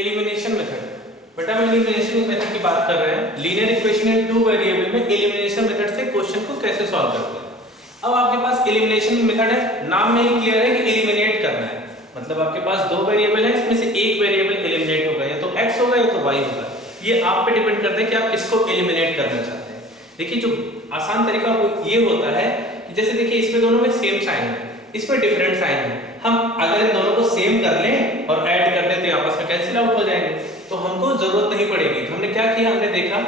Elimination method. बेटा हम elimination method की बात कर रहे हैं। Linear equation in two variable में एलिमिनेशन मेथड से क्वेश्चन को कैसे सॉल्व करते हैं। अब आपके पास एलिमिनेशन मेथड है, नाम में ही क्लियर है कि एलिमिनेट करना है। मतलब आपके पास दो वेरिएबल है, इसमें से एक वेरिएबल एलिमिनेट होगा, या तो x होगा या तो y होगा। ये आप पे डिपेंड करता है कि आप किसको एलिमिनेट करना चाहते हैं। देखिए जो आसान तरीका वो ये होता है कि जैसे देखिए इसमें दोनों में सेम साइन है, इसमें डिफरेंट साइन है। हम अगर इन दोनों को सेम कर लें और ऐड कर दें तो आपस में कैंसिल आउट हो जाएंगे, तो हमको जरूरत नहीं पड़ेगी। तो हमने क्या किया, हमने देखा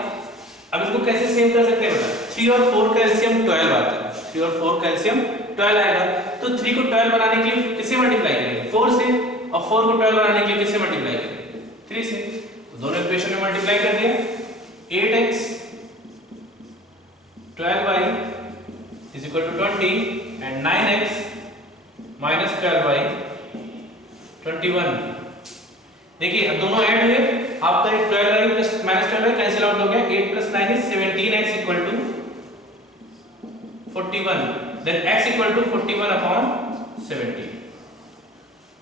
अब इसको कैसे सेम कर सकते हैं। बेटा 3 और 4 का एलसीएम 12 आता है, 3 और 4 का एलसीएम 12 आएगा। तो 3 को 12 बनाने के लिए किससे मल्टीप्लाई करेंगे, 4 से, और 4 को 12 बनाने के लिए किससे मल्टीप्लाई करेंगे, 3 से। तो दोनों इक्वेशन में मल्टीप्लाई कर दिया, 8x 12y is equal to 20 and 9x minus 12y 21। देखिए अब दोनों ऐड हुए, आपका 12y plus minus 12y cancel out हो गया। 8 plus 9 is 17x equal to 41, then x equal to 41 upon 17।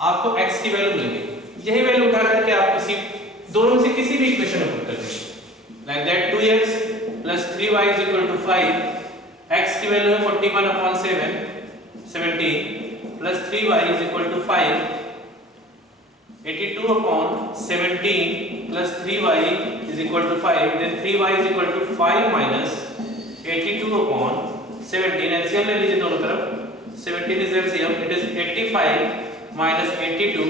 आपको x की वैल्यू मिल गई। यही वैल्यू उठा करके आप किसी दोनों में से किसी भी इक्वेशन में पुट कर दीजिए। Like that 2x plus 3y is equal to 5, x की वैल्यू है 41 upon 17 plus 3y is equal to 5, 82 upon 17 plus 3y is equal to 5, then 3y is equal to 5 minus 82 upon 17। LCM ले लीजिए दोनों तरफ, 17 is LCM, it is 85 minus 82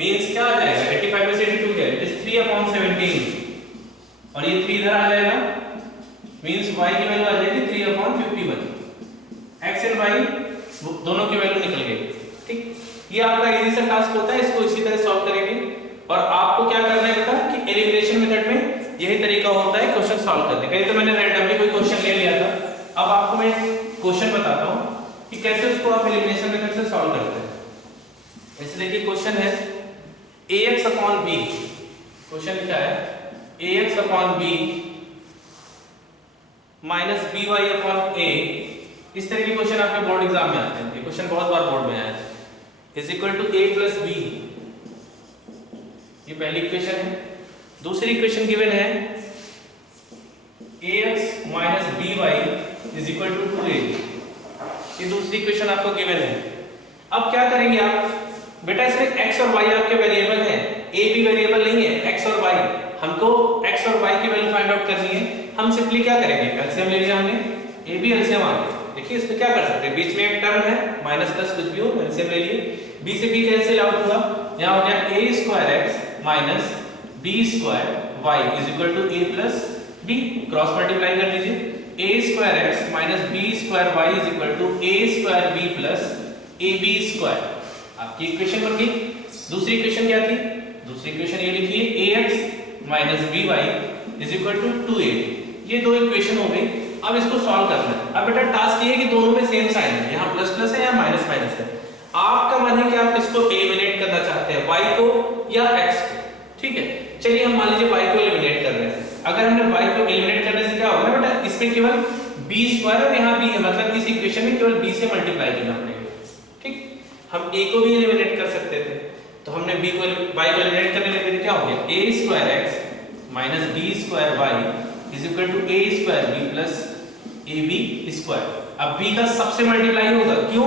means क्या आ जाएगा, 85 में से 82 क्या है, it is 3 upon 17, और ये 3 इधर आ जाएगा, means y की वैल्यू आ जाएगी 3 upon 51। x एंड y दोनों की वैल्यू निकल गई। ठीक, ये आपका इजी सा टास्क होता है, इसको इसी तरह सॉल्व करेंगे। और आपको क्या करना है बेटा कि एलिमिनेशन मेथड में यही तरीका होता है क्वेश्चन सॉल्व करने का। ये तो मैंने रैंडमली कोई क्वेश्चन ले लिया था, अब आपको मैं क्वेश्चन बताता हूं कि कैसे उसको आप एलिमिनेशन मेथड से सॉल्व करते हैं। ऐसे देखिए क्वेश्चन है ax upon b, क्वेश्चन क्या है ax upon b minus by upon a। इस तरह के क्वेश्चन आपके बोर्ड एग्जाम में आते हैं, ये क्वेश्चन बहुत बार बोर्ड में आया है। Is equal to a plus b, ये पहली इक्वेशन है। दूसरी इक्वेशन गिवन है ax minus by is equal to 2a, ये दूसरी इक्वेशन आपको गिवन है। अब क्या करेंगे आप बेटा, इसमें x और y आपके वेरिएबल हैं, a भी वेरिएबल नहीं है, x और y। हमको x और y की वैल्यू फाइंड आउट करनी है। हम सिंपली क्या करेंगे, एलसीएम ले लिया हमने, a भी एलसीएम आ गया। देखिए इसमें क्या कर सकते हैं, बीच में एक टर्म है माइनस प्लस कुछ भी हो, एलसीएम ले लिए, b से b कैंसिल आउट हुआ, यहां हो गया a square x minus b square y is equal to a plus b। Cross multiply कर लीजिए, a square x minus b square y is equal to a square b plus ab square. आपकी equation बन गई। दूसरी equation क्या थी, दूसरी equation ये लिखिए ax minus by is equal to 2a। ये दो इक्वेशन हो गई। अब इसको सॉल्व करना है। अब बेटा टास्क ये है कि दोनों में सेम साइन है, यहाँ प्लस प्लस है या माइनस माइनस है। आपका मन है कि आप किसको एलिमिनेट करना चाहते हैं, y को या x को। ठीक है, चलिए हम मान लीजिए y को एलिमिनेट कर रहे हैं। अगर हमने y को एलिमिनेट करने से क्या होगा बेटा, इसमें केवल b स्क्वायर और यहाँ b है, मतलब इस इक्वेशन में केवल b से मल्टीप्लाई करना पड़ेगा। ठीक, हम a को भी एलिमिनेट कर सकते थे, तो हमने b को y को एलिमिनेट करने लगे तो क्या हो गया, a square x minus b square y is equal to a square b plus ab square. अब b का सबसे मल्टीप्लाई होगा, क्यों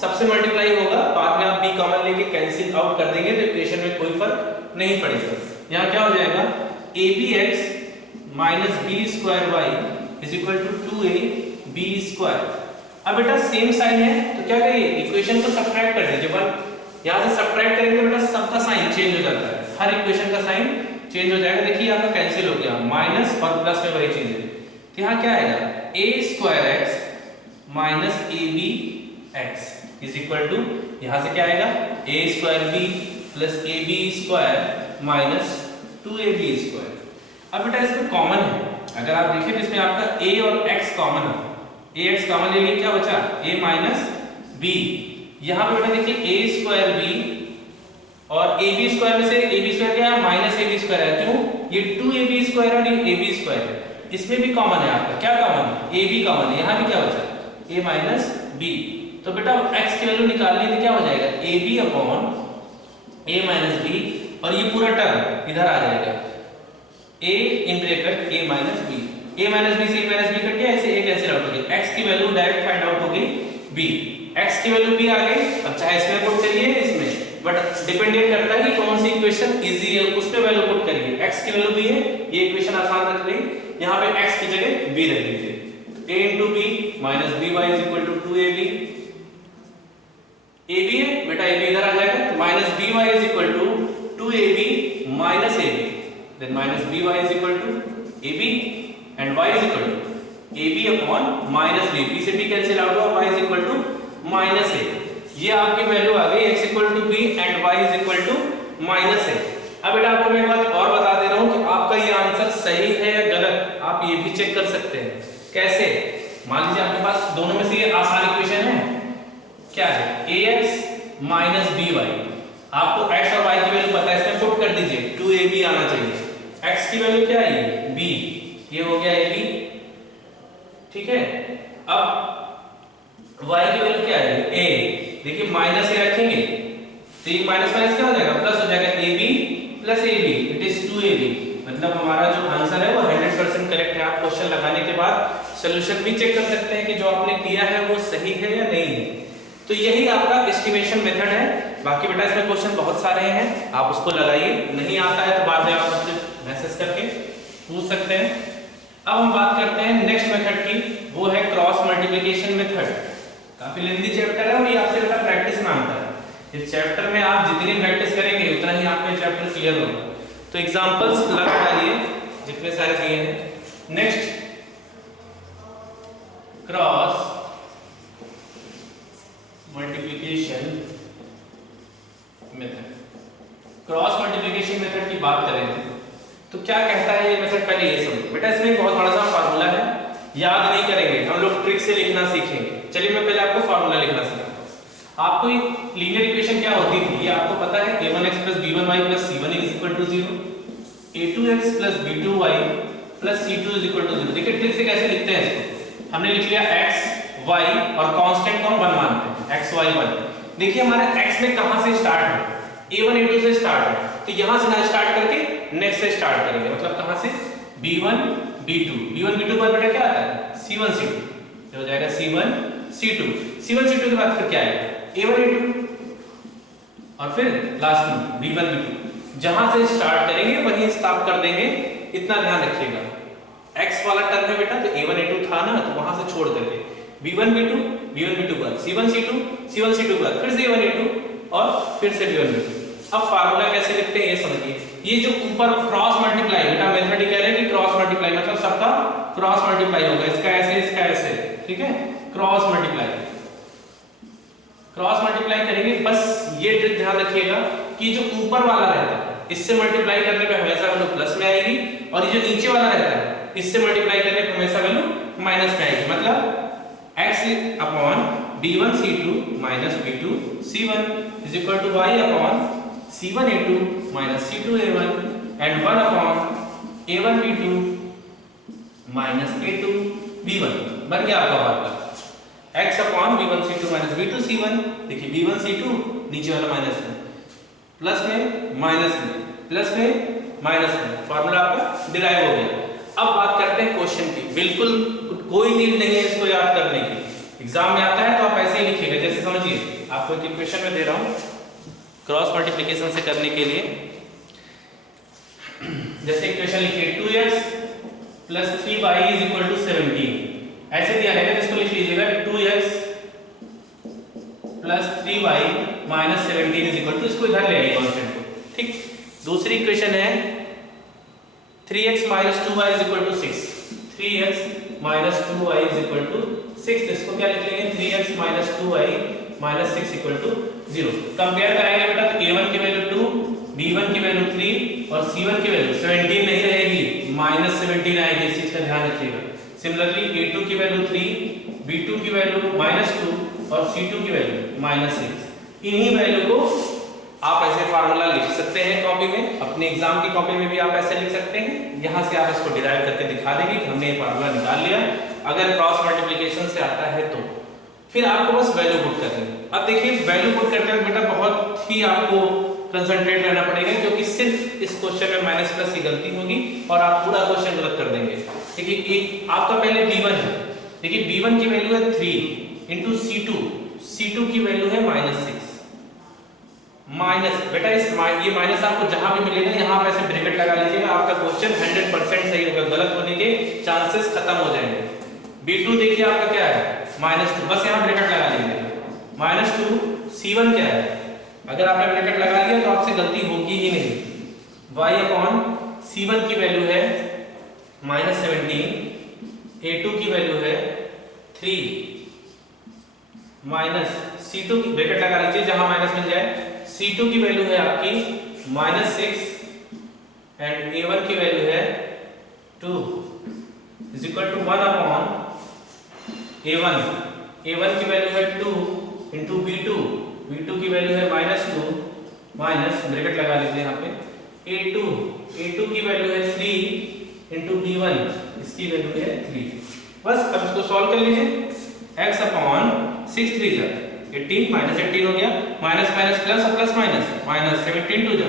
सबसे मल्टीप्लाई होगा, बाद में आप b कॉमन लेके कैंसिल आउट कर देंगे तो इक्वेशन में कोई फर्क नहीं पड़ेगा। यहाँ क्या हो जाएगा, abx minus b square y is equal to 2ab square. अब बेटा सेम साइन है तो क्या करिए, इक्वेशन को सब्ट्रैक्ट कर दीजिए। पर यहाँ से सब्ट्रैक्ट करेंगे तो बेटा सबका साइन चेंज हो जाता है, हर इक्वेशन का साइन चेंज हो जाएगा। देखिए आपका कैंसिल हो गया, माइनस और प्लस में वही चीज है। तो यहाँ क्या आएगा, a square x minus ab x is equal to, यहाँ से क्या आएगा, a square b plus ab square minus 2ab square. अब बेटा इसमें कॉमन है, अगर आप देखें तो इसमें आपका a और x कॉमन है, ax कॉमन ले लिए, क्या बचा a माइनस b। यहाँ पे बेटा देखिए a स्क्वायर b और ab स्क्वायर में से ab स्क्वायर क्या है, माइनस ab स्क्वायर है, क्यों, ये 2ab स्क्वायर और ये ab स्क्वायर है। इसमें भी कॉमन है आपका, क्या कॉमन है, ab कॉमन है, यहाँ भी क्या बचा a माइनस b। तो बेटा x की वैल्यू निकालनी है तो क्या हो जाएगा, ab upon a minus b, और ये पूरा टर्म इधर आ जाएगा a in bracket a minus b, a minus b से a माइनस b कट गया, ऐसे a कैंसिल आउट हो गया, x की वैल्यू डायरेक्ट फाइंड आउट हो गई b, x की वैल्यू b आ गई। अब चाहे इसमें पुट करिए इसमें, बट डिपेंडेंट करता है कि कौन सी इक्वेशन इजी है उस पे वैल्यू पुट करिए। x की वैल्यू b है, ये इक्वेशन आसान रख ली, यहाँ पे x की जगह b रख दीजिए, a into b minus by is equal to 2ab, ab है बेटा, ab इधर आ जाएगा तो minus by is equal to 2ab minus ab, then minus by is equal to ab and y is equal to ab upon minus b, b से b cancel out हुआ, y is equal to minus a, ये आपकी value आ गई x equal to b and y is equal to minus a। अब बेटा आपको मैं एक बात और बता दे रहा हूँ कि आपका ये आंसर सही है या गलत, आप ये भी चेक कर सकते हैं। कैसे? मान लीजिए आपके पास दोनों में से ये आसान इक्वेशन है, क्या है, ax माइनस by, आपको x और y की वैल्यू पता है, इसमें पुट कर दीजिए, 2ab आना चाहिए, x की वैल्यू क्या है, b, ये हो गया ab, ठीक है। अब y की वैल्यू क्या है, a, देखिए माइनस a रखेंगे तो ये माइनस माइनस क्या हो जाएगा, प्लस हो जाएगा, ab plus ab, it is 2ab, मतलब हमारा जो आंसर है वो 100% करेक्ट है। आप क्वेश्चन लगाने के बाद सॉल्यूशन भी चेक कर सकते हैं कि जो आपने किया है वो सही है या नहीं है। तो यही आपका एस्टिमेशन मेथड है। बाकी बेटा इसमें क्वेश्चन बहुत सारे हैं, आप उसको लगाइए, नहीं आता है तो बाद में आप मुझे मैसेज करके पूछ सकते हैं। अब हम बात करते हैं नेक्स्ट मेथड की, वो है क्रॉस मल्टीप्लिकेशन मेथड। काफी लेंथी चैप्टर है और ये आपसे बेटा प्रैक्टिस में आता है। इस चैप्टर में आप जितनी प्रैक्टिस करेंगे उतना ही आपका चैप्टर क्लियर होगा। तो एग्जांपल्स लगा डालिए जितने सारे दिए हैं। Next, cross multiplication method. Cross multiplication method की बात करें तो क्या कहता है ये मेथड, पहले ये समझो बेटा। इसमें एक बहुत बड़ा सा फार्मूला है, याद नहीं करेंगे, हम लोग ट्रिक से लिखना सीखेंगे। चलिए मैं पहले आपको फार्मूला लिखना सिखाता हूं। आपको लीनियर इक्वेशन क्या होती थी ये आपको पता है, a1x + b1y + c1 = 0, a2x + b2y + c2 = 0। देखिए ट्रिक से कैसे लिखते हैं इसको, हमने लिख लिया x y और कांस्टेंट को हम 1 मानते हैं, x y 1। देखिए हमारा x में कहां से स्टार्ट है, a1 a2 से स्टार्ट है, तो यहां से ना स्टार्ट करके नेक्स्ट से स्टार्ट करेंगे, मतलब कहां से, b1 b2 पर बेटा क्या आता है, c1 c2, तो हो जाएगा c1 c2 के बाद फिर क्या आएगा, a1 a2 और फिर लास्ट में b1 b2। जहां से स्टार्ट करेंगे वहीं स्टॉप कर देंगे, इतना ध्यान रखिएगा। x वाला टर्म है बेटा, तो a1 a2 था ना, तो वहां से छोड़ देंगे, b1 b2 बाद c1 c2 के बाद फिर से a1 a2 और फिर से b1 b2। अब फार्मूला कैसे लिखते हैं ये समझिए। ये जो ऊपर क्रॉस मल्टीप्लाई, बेटा मेथड ही कह रहे हैं कि क्रॉस मल्टीप्लाई मतलब सबका क्रॉस मल्टीप्लाई होगा, इसका ऐसे इसका ऐसे, ठीक है, क्रॉस मल्टीप्लाई करेंगे। बस ये ट्रिक ध्यान रखिएगा कि जो ऊपर वाला रहता है इससे मल्टीप्लाई करने पे हमेशा वैल्यू प्लस में आएगी, और ये जो नीचे वाला रहता है इससे मल्टीप्लाई करने पे हमेशा वैल्यू माइनस में आएगी। मतलब x upon b1 c2 minus b2 c1 is equal to y upon c1 a2 minus c2 a1 and 1 upon a1 b2 minus a2 b1। बन गया आपका formula, x upon b1 c2 minus b2 c1। देखिए b1 c2 नीचे वाला minus में, plus में minus में, plus में माइनस में, फार्मूला आपका डिराइव हो गया। अब बात करते हैं क्वेश्चन की। बिल्कुल कोई नीड नहीं है इसको याद करने की, एग्जाम में आता है तो आप ऐसे ही लिखिएगा। जैसे समझिए आपको एक इक्वेशन में दे रहा हूं क्रॉस मल्टीप्लिकेशन से करने के लिए। जैसे इक्वेशन लिखिए 2x + 3y = 17, ऐसे दिया है, इसको लिख लीजिएगा 2x + 3y - 17 इसको इधर ले आइए कांस्टेंट को, ठीक। दूसरी इक्वेशन है 3x - 2y = 6, 3x - 2y = 6, इसको क्या लिख लेंगे, 3x - 2y - 6 = 0। कंपेयर कराएंगे बेटा तो a1 की वैल्यू 2, b1 की वैल्यू 3 और c1 की वैल्यू 17 नहीं रहेगी, -17 आएगी, इस चीज का ध्यान रखिएगा। सिमिलरली a2 की वैल्यू 3, b2 की वैल्यू -2 और c2 की वैल्यू -6। इन्हीं वैल्यू को आप ऐसे फार्मूला लिख सकते हैं कॉपी में, अपने एग्जाम की कॉपी में भी आप ऐसे लिख सकते हैं। यहां से आप इसको डिराइव करके दिखा देंगे कि हमने ये फार्मूला निकाल लिया। अगर क्रॉस मल्टीप्लिकेशन से आता है तो फिर आपको बस वैल्यू पुट करनी है। अब देखिए वैल्यू पुट करते वक्त बेटा बहुत ही आपको कंसंट्रेट रहना पड़ेगा, क्योंकि सिर्फ इस क्वेश्चन में माइनस प्लस की गलती होगी और आप पूरा क्वेश्चन गलत कर देंगे। देखिए एक आपका पहले b1 है, देखिए b1 की वैल्यू है 3 इंटू c2 की वैल्यू है -6 माइनस, बेटा इस ये माइनस आपको जहां भी मिलेगा यहां पे ऐसे ब्रैकेट लगा लीजिएगा, आपका क्वेश्चन 100% सही होगा, गलत होने के चांसेस खत्म हो जाएंगे। b2 देखिए आपका क्या है -2, बस यहां ब्रैकेट लगा लीजिएगा -2। c1 क्या है, अगर आपने ब्रैकेट लगा लिया तो आपसे गलती होगी ही नहीं। y अपॉन c1 की वैल्यू है -17, a2 की वैल्यू है 3 माइनस c2 की ब्रैकेट लगा लीजिए जहां माइनस मिल जाए, c2 की वैल्यू है आपकी -6 एंड a1 की वैल्यू है 2 is equal to 1 upon a1 की वैल्यू है 2 इंटू b2 की वैल्यू है -2 माइनस ब्रैकेट लगा लीजिए यहाँ पे a2 की वैल्यू है 3 इंटू b1 इसकी वैल्यू है 3। बस अब इसको सॉल्व कर लीजिए, x अपॉन 6 3 जा 18 -18 हो गया, माइनस माइनस प्लस और प्लस माइनस 17 2 जा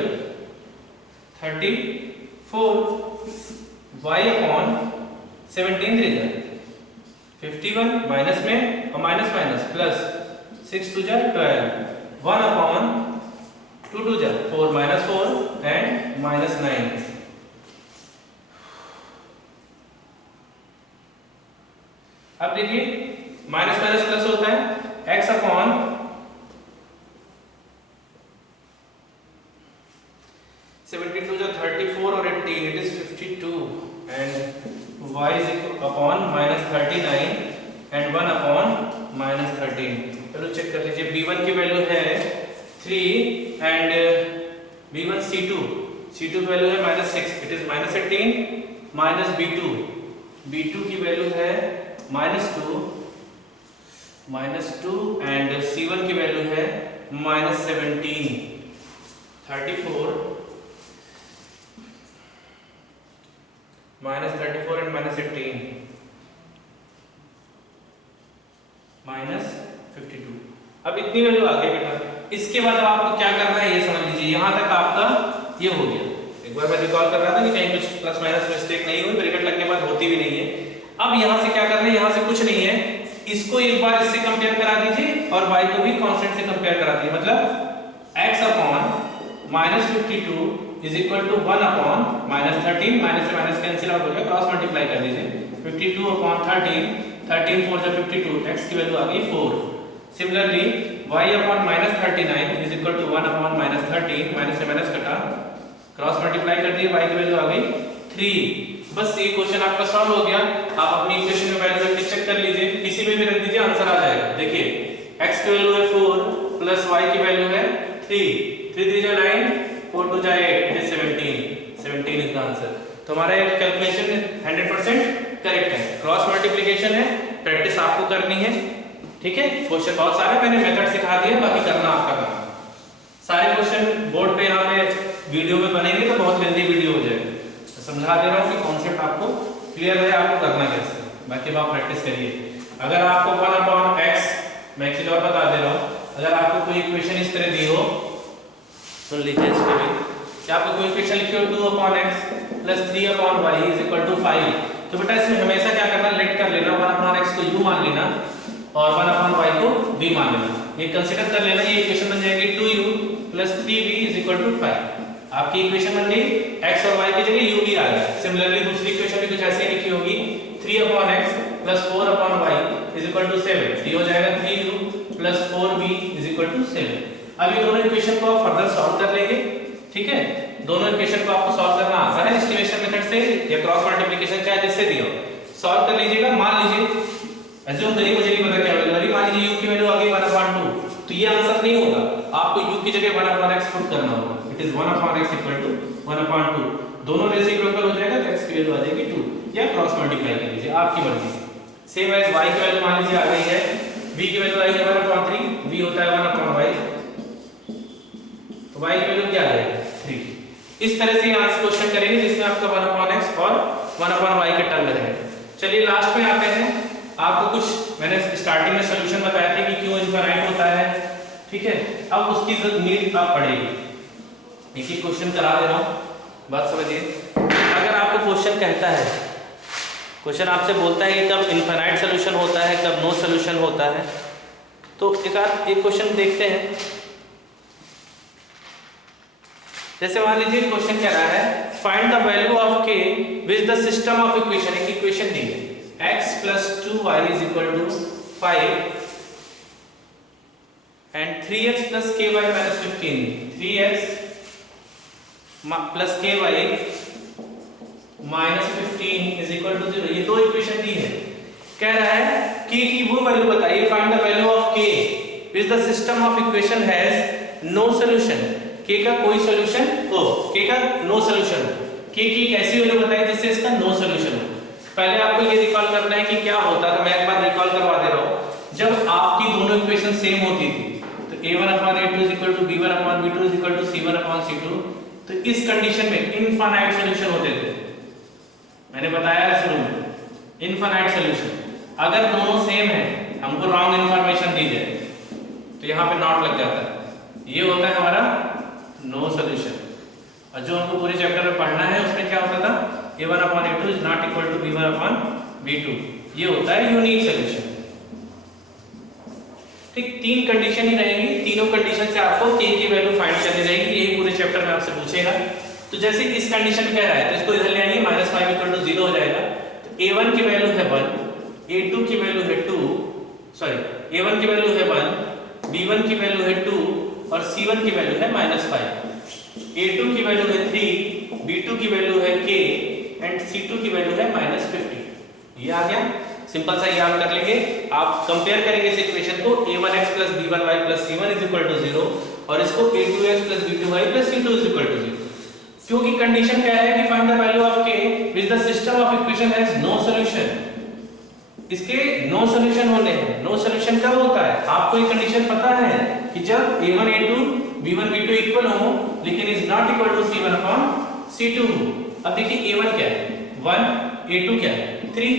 34, y अपॉन 17 3 जा 51 माइनस में और माइनस प्लस 6 2 जा 12, 1 अपॉन 2 2 जा 4 -4 एंड -9। अब देखिए माइनस माइनस प्लस होता है, x अपॉन 17 2 जा 34 और 18 it is 52 and y is upon -39 and 1 upon -13। चलो चेक कर लीजिए, b1 की वैल्यू है 3 एंड b1 c2 की वैल्यू है -6 इट इज -18 माइनस b2 की वैल्यू है -2 एंड c1 की वैल्यू है -17 34 -34 एंड -18 -52। अब इतनी वैल्यू आ गई बेटा। इसके बाद अब आपको क्या करना है ये समझ लीजिए, यहां तक आपका ये हो गया। एक बार मैं रिकॉल कर रहा था कि कहीं कुछ प्लस माइनस मिस्टेक नहीं हुई, ब्रैकेट लगने के बाद होती भी नहीं है। अब यहां से क्या करना है, यहां से कुछ नहीं है, इसको एक बार इससे कंपेयर करा दीजिए और y को भी कांस्टेंट से कंपेयर करा दीजिए, मतलब x upon -52 is equal to 1 upon -13, minus से माइनस कैंसिल आउट हो जाएगा, क्रॉस मल्टीप्लाई कर दीजिए 52 अपॉन 13 4 जा 52, x की वैल्यू आ गई 4। Similarly y upon -39 is equal to 1 upon -13, minus से माइनस कटा, क्रॉस मल्टीप्लाई कर दिए, y की वैल्यू आ गई 3। बस ये क्वेश्चन आपका सॉल्व हो गया। आप अपनी इक्वेशन में वैल्यू रख के चेक कर लीजिए, किसी में भी रख दीजिए आंसर आ जाएगा। देखिए x की वैल्यू है 4 प्लस y की वैल्यू है 3 3 3 जा 9 4 2 जा 8 it is 17 is the answer. तो हमारा ये कैलकुलेशन 100% करेक्ट है। क्रॉस मल्टीप्लिकेशन है, प्रैक्टिस आपको करनी है, ठीक है। क्वेश्चन बहुत सारे मैंने मेथड सिखा दिए, बाकी करना आपका काम। सारे क्वेश्चन बोर्ड पे यहाँ पे वीडियो में बनेंगे तो बहुत लेंथी वीडियो हो जाएगी, समझा दे रहा हूँ कि कॉन्सेप्ट आपको क्लियर है, आपको करना कैसे, बाकी आप प्रैक्टिस करिए। अगर आपको 1 अपॉन x, मैं एक चीज और बता दे रहा हूँ, अगर आपको कोई इक्वेशन इस तरह दी हो, सुन लीजिए इसको भी, कि आपको कोई इक्वेशन लिखी हो 2 upon x plus 3 upon y is equal to 5, तो बेटा इसमें हमेशा क्या करना, लेट कर लेना, 1 अपॉन x को u मान लेना और 1 अपॉन y को v मान लेना, ये कंसीडर कर लेना, ये इक्वेशन बन जाएगी 2u plus 3v is equal to 5। आपकी इक्वेशन बन गई, x और y की जगह u भी आ गया। सिमिलरली दूसरी इक्वेशन भी कुछ ऐसे लिखी होगी, 3 upon x plus 4 upon y is equal to 7, ये हो जाएगा 3u plus 4v is equal to 7। अब ये दोनों इक्वेशन को आप फर्दर सॉल्व कर लेंगे, ठीक है। दोनों इक्वेशन को आपको सॉल्व करना आसान है, एस्टिमेशन मेथड से या क्रॉस मल्टीप्लिकेशन चाहे जिससे दिया हो, सॉल्व कर लीजिएगा। मान लीजिए एज्यूम करिए, मुझे नहीं पता क्या वैल्यू, मान लीजिए u की वैल्यू आ गई 1/2, तो ये आंसर नहीं होगा, आपको u की जगह 1/x पुट करना होगा, it is 1/x equal to 1/2, दोनों में से इक्वल हो जाएगा तो x की वैल्यू आ जाएगी 2, या क्रॉस मल्टीप्लाई कर लीजिए आपकी मर्जी से। सेम एज y की वैल्यू मान लीजिए आ गई है, v की वैल्यू आई है 1/3, v होता है 1/y, तो y की वैल्यू क्या है 3। इस तरह से आज क्वेश्चन करेंगे जिसमें आपका 1/x और 1/y के टर्म में रहेगा। चलिए लास्ट में आते हैं, आपको कुछ मैंने स्टार्टिंग में सॉल्यूशन बताया था कि क्यों इनफाइनाइट होता है, ठीक है। अब उसकी नीड आप पढ़ेगी, एक ही क्वेश्चन करा दे रहा हूँ, बात समझिए। अगर आपको क्वेश्चन कहता है, क्वेश्चन आपसे बोलता है कि कब इनफाइनाइट सोल्यूशन होता है, कब नो सोल्यूशन होता है, तो एक क्वेश्चन देखते हैं। जैसे मान लीजिए क्वेश्चन कह रहा है फाइंड द वैल्यू ऑफ के with the system of equation. एक इक्वेशन दी है x + 2y = 5 and 3x + ky - 15, 3x + ky - 15 = 0। ये दो इक्वेशन दी है। कह रहा है k की वो वैल्यू बताइए, find the value of k with the system of equation has no solution. k का कोई सॉल्यूशन हो, k का नो सॉल्यूशन हो, k की एक ऐसी वैल्यू बताइए जिससे इसका नो सॉल्यूशन हो। पहले आपको ये रिकॉल करना है कि क्या होता था। मैं एक बार रिकॉल करवा दे रहा हूं। जब आपकी दोनों इक्वेशन सेम होती थी तो a1/a2 = b1/b2 = c1/c2, तो इस कंडीशन में इनफाइनाइट सॉल्यूशन होते थे। मैंने बताया शुरू में इनफाइनाइट सॉल्यूशन। अगर दोनों सेम है, हमको रॉन्ग इंफॉर्मेशन दी जाए तो यहाँ पे नॉट लग जाता है। ये होता है हमारा नो सॉल्यूशन। और जो हमको पूरे चैप्टर में पढ़ना है उसमें क्या होता था, a1/a2 is not equal to b1/b2, ये होता है यूनिक सॉल्यूशन। ठीक, तीन कंडीशन ही रहेंगी, तीनों कंडीशन से आपको k की वैल्यू फाइंड करनी रहेगी। यही पूरे चैप्टर में आपसे पूछेगा। तो जैसे इस कंडीशन कह रहा है तो इसको इधर ले आइए, -5 = 0 हो जाएगा। तो a1 की वैल्यू है 1, a2 की वैल्यू है 2, सॉरी a1 की वैल्यू है 1, b1 की वैल्यू है 2 और c1 की वैल्यू है -5। a2 की वैल्यू है 3, b2 की वैल्यू है k एंड c2 की वैल्यू है -50। ये आ गया, सिंपल सा याद कर लेंगे। आप कंपेयर करेंगे इस इक्वेशन को a1x + b1y + c1 = 0 और इसको a2x + b2y + c2 = 0। क्योंकि कंडीशन क्या है कि find the value of k with the system of equation has no solution. इसके नो सॉल्यूशन होने हैं। नो सॉल्यूशन कब होता है, आपको ये कंडीशन पता है कि जब a1 a2 b1 b2 equal हो लेकिन is not equal to c1/c2। अब देखिए a1 क्या है 1, a2 क्या है 3,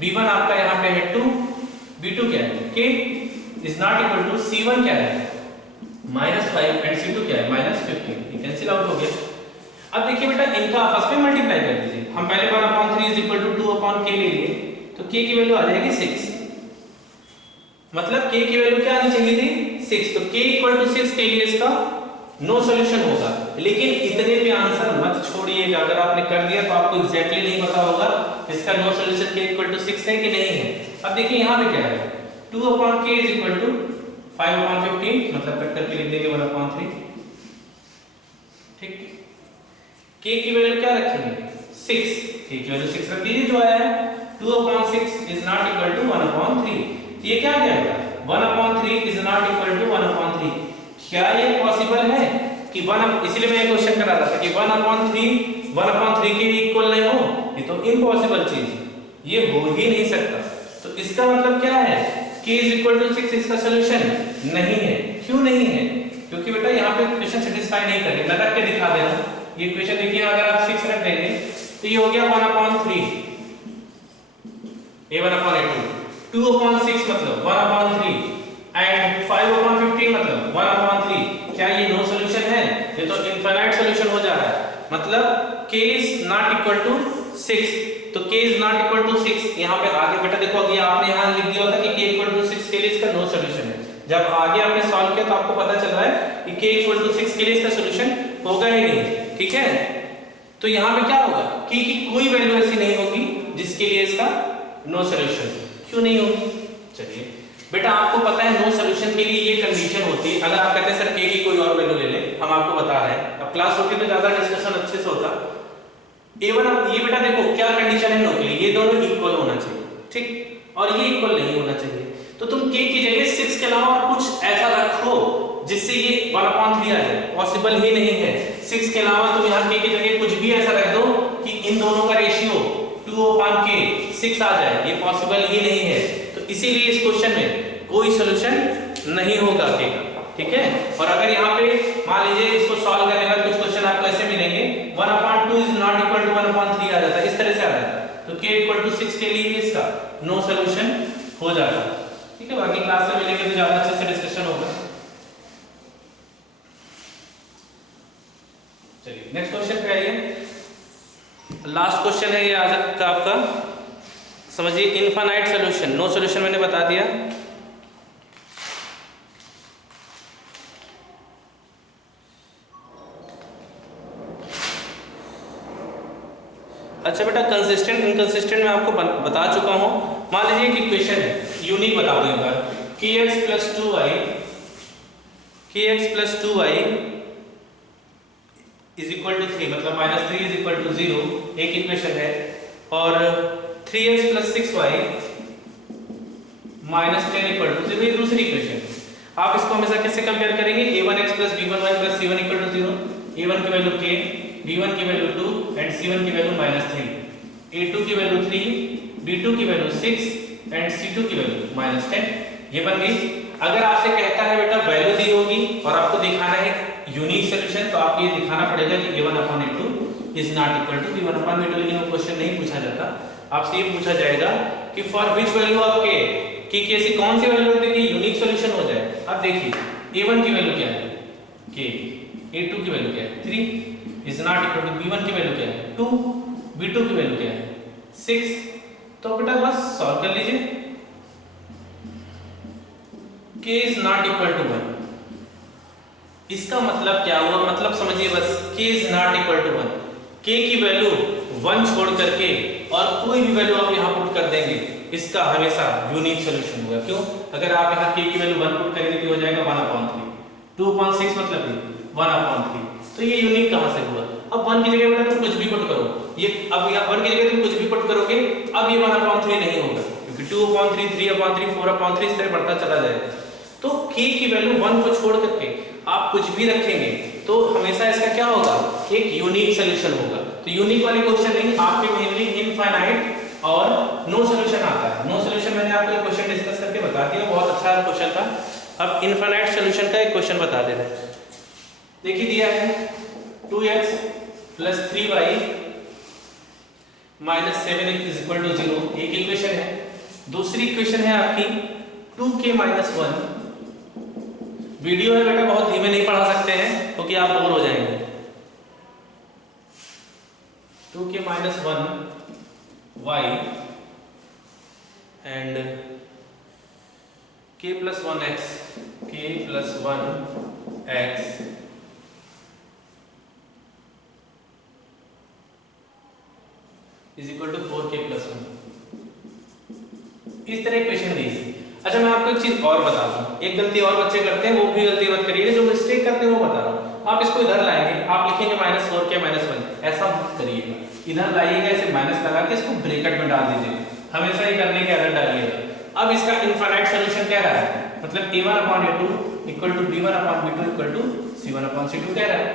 b1 आपका यहाँ पे है 2, b2 क्या है k is not equal to c1 क्या है -5 एंड c2 क्या है -15। ये कैंसिल आउट हो गया। अब देखिए बेटा इनका आपस में मल्टीप्लाई कर दीजिए। हम पहले 1/3 = 2/k ले लिए तो k की वैल्यू आ जाएगी 6। मतलब k की वैल्यू क्या आनी चाहिए थी 6। तो k = 6 के लिए इसका नो सॉल्यूशन होगा। लेकिन इतने पे आंसर मत छोड़िएगा। अगर आपने कर दिया तो आपको एग्जैक्टली नहीं पता होगा इसका नो सॉल्यूशन k = 6 है कि नहीं है। अब देखिए यहाँ पे क्या है 2/k = 5/15, मतलब कट करके लिख देंगे 1/3। ठीक, k की वैल्यू क्या रखेंगे 6, k की वैल्यू 6 रख दीजिए। जो आया है 2/6 इज नॉट इक्वल टू 1/3। ये क्या आ जाएगा 1/3 इज नॉट इक्वल टू 1/3। क्या ये पॉसिबल है कि 1, इसलिए मैं ये क्वेश्चन करा रहा था कि 1/3 के इक्वल नहीं हो। ये तो इम्पॉसिबल चीज, ये हो ही नहीं सकता। तो इसका मतलब क्या है k = 6 इसका सॉल्यूशन नहीं है। क्यों नहीं है, क्योंकि बेटा यहाँ पे इक्वेशन सेटिस्फाई नहीं कर रही। मैं रख के दिखा दे रहा हूँ। ये इक्वेशन देखिए, अगर आप 6 रख देंगे तो ये हो गया 1/3 a1/a2, 2/6 मतलब 1/3 एंड 5/15 मतलब 1/3। क्या ये नो सॉल्यूशन है? ये तो इनफाइनाइट सॉल्यूशन हो जा रहा है। मतलब k is not equal to 6। तो k is not equal to 6। यहाँ पे आगे बेटा देखो, अभी आपने यहाँ लिख दिया होता कि k = 6 के लिए इसका नो सॉल्यूशन है। जब आगे आपने सॉल्व किया तो आपको पता चल रहा है कि k = 6 के लिए इसका सॉल्यूशन होगा ही नहीं। ठीक है, तो यहाँ पे क्या होगा k की कोई वैल्यू ऐसी नहीं होगी जिसके लिए इसका नो सॉल्यूशन। क्यों नहीं होगी? चलिए बेटा आपको पता है नो सॉल्यूशन के लिए ये कंडीशन होती है। अगर आप कहते हैं सर k की कोई और वैल्यू ले लें, हम आपको बता रहे हैं। अब क्लास होती तो ज्यादा डिस्कशन अच्छे से होता। a1, अब ये बेटा देखो क्या कंडीशन है नो के लिए, ये दोनों इक्वल होना चाहिए। ठीक, और ये इक्वल नहीं होना चाहिए। तो तुम k की जगह 6 के अलावा कुछ ऐसा रखो जिससे ये 1/3 आ जाए। पॉसिबल ही नहीं है। 6 के अलावा तुम यहाँ k की जगह कुछ भी ऐसा रख दो कि इन दोनों का रेशियो 2/k 6 आ जाए। ये पॉसिबल ही नहीं है। तो इसीलिए इस क्वेश्चन में कोई सॉल्यूशन नहीं होगा k का। ठीक है, और अगर यहाँ पे मान लीजिए इसको सॉल्व करने का कुछ क्वेश्चन आपको ऐसे मिलेंगे 1/2 इज नॉट इक्वल टू 1/3 आ जाता है, इस तरह से आ जाता है। तो k = 6 के लिए इसका नो सॉल्यूशन हो जाता है। ठीक है, बाकी क्लास में मिलेंगे तो ज्यादा अच्छे से डिस्कशन होगा। लास्ट क्वेश्चन है ये आ सकता है आपका, समझिए इनफाइनाइट सोल्यूशन, नो सोल्यूशन मैंने बता दिया। अच्छा बेटा कंसिस्टेंट इनकंसिस्टेंट मैं आपको बता चुका हूं। मान लीजिए कि इक्वेशन है, यूनिक बता दूंगा, kx + 2y = 3, मतलब -3 = 0 एक इक्वेशन है, और 3x + 6y - 10 = 0 ये दूसरी इक्वेशन है। आप इसको हमेशा किससे कंपेयर करेंगे, a1x + b1y + c1 = 0, a1 की वैल्यू k, b1 की वैल्यू 2 एंड c1 की वैल्यू -3, a2 की वैल्यू 3, b2 की वैल्यू 6 एंड c2 की वैल्यू -10, ये बन गई। अगर आपसे कहता है बेटा वैल्यू दी होगी और आपको दिखाना है यूनिक सॉल्यूशन, तो आपको ये दिखाना पड़ेगा कि a1/a2 = b1/b2, लेकिन वो क्वेश्चन नहीं पूछा जाता। आपसे ये पूछा जाएगा कि for which value of k, कि ऐसी कौन सी वैल्यू होती है कि यूनिक सॉल्यूशन हो जाए। अब देखिए a1 की वैल्यू क्या है k, a2 की वैल्यू क्या है 3, = b1 की वैल्यू क्या है 2, b2 की वैल्यू क्या है 6। तो बेटा बस सॉल्व कर लीजिए, k ≠ 1। इसका मतलब क्या हुआ, मतलब समझिए बस, k ≠ 1, k की वैल्यू 1 छोड़ करके और कोई भी वैल्यू आप यहाँ पुट कर देंगे, इसका हमेशा यूनिक सॉल्यूशन होगा। क्यों, अगर आप यहाँ k की वैल्यू 1 पुट करेंगे तो हो जाएगा 1/3, 2/6 मतलब 1/3, तो ये यूनिक कहां से हुआ। अब 1 की जगह बेटा तुम कुछ भी पुट करो, ये अब यहाँ 1 की जगह तुम कुछ भी पुट करोगे, अब ये 1/3 नहीं होगा, क्योंकि 2/3, 3/3, 4/3 इस तरह बढ़ता चला जाएगा। तो k की वैल्यू 1 को छोड़ करके आप कुछ भी रखेंगे तो हमेशा इसका क्या होगा, एक यूनिक सॉल्यूशन होगा। तो यूनिक वाले क्वेश्चन नहीं, आपके मेनली इनफाइनाइट और नो सॉल्यूशन आता है। नो सॉल्यूशन मैंने आपको एक क्वेश्चन डिस्कस करके बता दिया, बहुत अच्छा क्वेश्चन था। अब इनफाइनाइट सॉल्यूशन का एक क्वेश्चन बता दे रहे हैं। देखिए दिया है 2x + 3y - 7x = 0, एक इक्वेशन है। दूसरी इक्वेशन है आपकी 2k - 1। वीडियो है बेटा, बहुत धीमे नहीं पढ़ा सकते हैं क्योंकि आप बोर हो जाएंगे। 2k - 1y and k + 1x = 4k + 1, इस तरह इक्वेशन दीजिए। अच्छा मैं आपको एक चीज और बता दूं, एक गलती और बच्चे करते हैं, वो भी गलती मत करिए, जो मिस्टेक करते हैं वो बता रहा हूं। आप इसको इधर लाएंगे, आप लिखेंगे -4k - 1, ऐसा मत करिएगा, इधर लाइएगा, ऐसे माइनस लगा के इसको ब्रैकेट में डाल दीजिएगा, हमेशा ही करने की आदत डालिएगा। अब इसका इनफाइनाइट सॉल्यूशन कह रहा है, मतलब a1/a2 = b1/b2 = c1/c2 कह रहा है।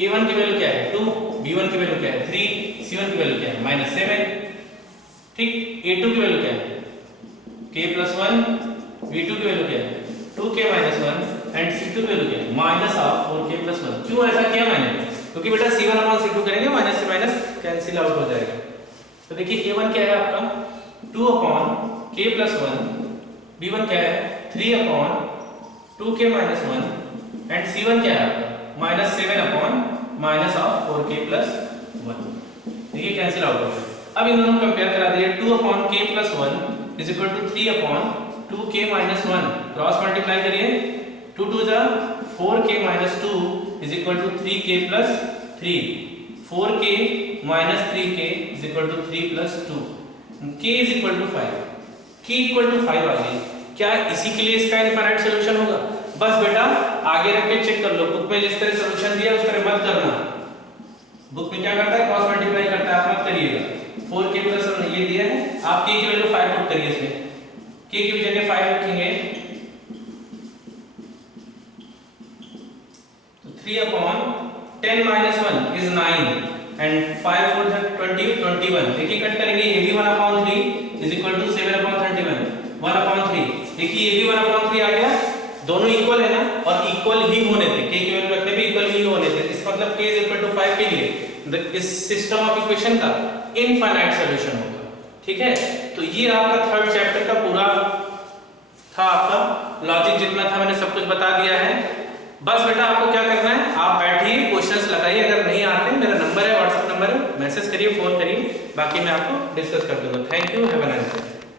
a1 की वैल्यू क्या है 2, b1 की वैल्यू क्या है 3, c1 की वैल्यू क्या है -7, ठीक। a2 की वैल्यू क्या है k + 1, b2 की वैल्यू क्या है 2k - 1 एंड c2 की वैल्यू क्या है -4k + 1। क्यों ऐसा किया मैंने, क्योंकि बेटा c1/c2 करेंगे, माइनस से माइनस कैंसिल आउट हो जाएगा। तो देखिए a1 क्या है आपका 2/k + 1, b1 क्या है 3/2k - 1 एंड c1 क्या है आपका -7/4k + 1। देखिए कैंसिल आउट हो गया। अब इन दोनों को कंपेयर करा दीजिए, 2/k + 1 = 3/2k - 1, क्रॉस मल्टीप्लाई करिए, 2 2 जा 4k - 2 = 3k + 3, 4k - 3k = 3 + 2, k = 5, k = 5 आ गई। क्या इसी के लिए इसका इनफाइनाइट सॉल्यूशन होगा। बस बेटा आगे रख के चेक कर लो, बुक में जिस तरह सॉल्यूशन दिया उस तरह मत करना। बुक में क्या करता है क्रॉस मल्टीप्लाई करता है, आप मत करिएगा। 4k + 1 ये दिया है, आप k की वैल्यू 5 पुट करिए इसमें, k की जगह 5 रखेंगे तो 3/10 - 1 is 9 एंड 5 4 20 21। देखिए कट करेंगे, ये भी 1/3 = 7/31, 1/3। देखिए ये भी 1/3 आ गया, दोनों इक्वल है ना, और इक्वल ही होने थे, k की वैल्यू रखने पे इक्वल ही होने थे, इस मतलब k = 5 के लिए इस सिस्टम ऑफ इक्वेशन का इनफाइनाइट सॉल्यूशन होगा। ठीक है, तो ये आपका थर्ड चैप्टर का पूरा था, आपका लॉजिक जितना था मैंने सब कुछ बता दिया है। बस बेटा आपको क्या करना है, आप बैठिए क्वेश्चंस लगाइए, अगर नहीं आते मेरा नंबर है व्हाट्सएप नंबर नंबर है, मैसेज करिए, फोन करिए, बाकी मैं आपको डिस्कस कर दूंगा। Thank you, have a nice day.